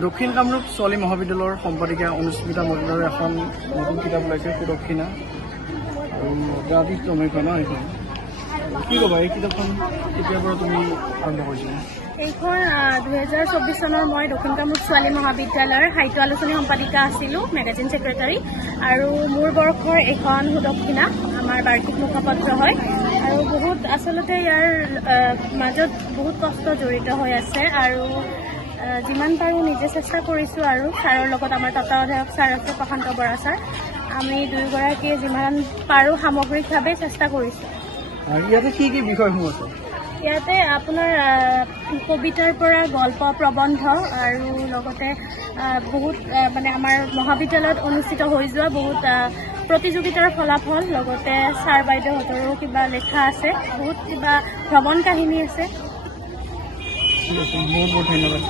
দক্ষিণ কামৰূপ ছোৱালী মহাবিদ্যালয়ৰ সম্পাদিকা অনুস্মিতা মজুমদাৰৰ এখন নতুন কিতাপ ওলাইছে সুদক্ষিণা আৰু ৰাজীৱ চমেকা ন এইখন কি ক'বা এই কিতাপখন কেতিয়াৰ পৰা তুমি আৰম্ভ কৰিছিলা? এইখন 2024 চনৰ মই দক্ষিণ কামৰূপ ছোৱালী মহাবিদ্যালয়ৰ সাহিত্য আলোচনী সম্পাদিকা আছিলোঁ, মেগাজিন ছেক্ৰেটাৰী। আৰু মোৰ বৰ্ষৰ এইখন সুদক্ষিণা আমাৰ বাৰ্ষিক মুখপত্ৰ হয়। আৰু বহুত আচলতে ইয়াৰ মাজত বহুত কষ্ট জড়িত হৈ আছে আৰু যিমান পাৰোঁ নিজে চেষ্টা কৰিছোঁ আৰু ছাৰৰ লগত আমাৰ তত্ত্বাৱধায়ক ছাৰ আছে প্ৰশান্ত বৰা ছাৰ, আমি দুয়োগৰাকীয়ে যিমান পাৰোঁ সামগ্ৰিকভাৱে চেষ্টা কৰিছোঁ। ইয়াতে কি কি বিষয়সমূহ আছে? ইয়াতে আপোনাৰ কবিতাৰ পৰা গল্প প্ৰবন্ধ আৰু লগতে বহুত মানে আমাৰ মহাবিদ্যালয়ত অনুষ্ঠিত হৈ যোৱা বহুত প্ৰতিযোগিতাৰ ফলাফল, লগতে ছাৰ বাইদেউহঁতৰো কিবা লেখা আছে, বহুত কিবা ভ্ৰমণ কাহিনী আছে। ঠিক আছে, বহুত বহুত ধন্যবাদ।